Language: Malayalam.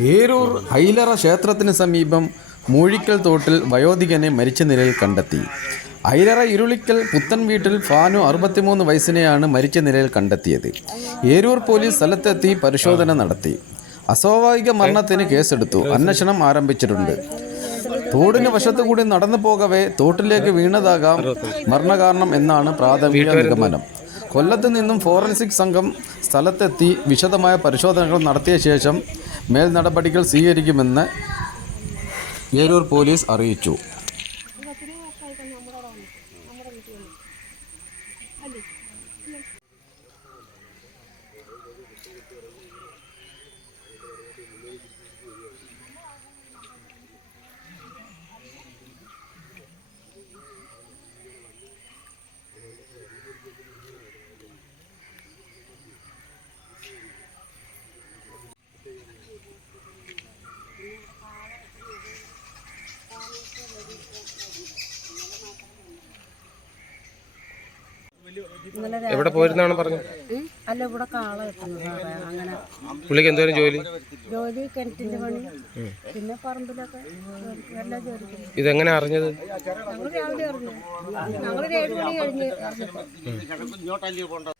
ഏരൂർ ഐലറ ക്ഷേത്രത്തിന് സമീപം മൂഴിക്കൽ തോട്ടിൽ വയോധികനെ മരിച്ച നിലയിൽ കണ്ടെത്തി. ഐലറ ഇരുളിക്കൽ പുത്തൻ വീട്ടിൽ ഫാനു അറുപത്തിമൂന്ന് വയസ്സിനെയാണ് മരിച്ച നിലയിൽ കണ്ടെത്തിയത്. ഏരൂർ പോലീസ് സ്ഥലത്തെത്തി പരിശോധന നടത്തി. അസ്വാഭാവിക മരണത്തിന് കേസെടുത്തു. അന്വേഷണം ആരംഭിച്ചിട്ടുണ്ട്. തോടിന് വശത്തുകൂടി നടന്നു പോകവേ തോട്ടിലേക്ക് വീണതാകാം മരണകാരണം എന്നാണ് പ്രാഥമിക നിഗമനം. കൊല്ലത്ത് നിന്നും ഫോറൻസിക് സംഘം സ്ഥലത്തെത്തി വിശദമായ പരിശോധനകൾ നടത്തിയ ശേഷം മേൽ നടപടികൾ സ്വീകരിക്കുമെന്ന് ഏരൂർ പോലീസ് അറിയിച്ചു. എവിടെ പോയിരുന്നാണ് പറഞ്ഞു അല്ല ഇവിടെ കാള അങ്ങനെ പുള്ളിക്ക് എന്തോരം ജോലി? ജോലി കിണറ്റിന്റെ പണി. പിന്നെ പറമ്പിലൊക്കെ എല്ലാ ജോലിക്കും ഇതെങ്ങനെ അറിഞ്ഞത്? ഞങ്ങൾ രാവിലെ അറിഞ്ഞു. ഞങ്ങൾ ഏഴ് മണി കഴിഞ്ഞ് അറിഞ്ഞു.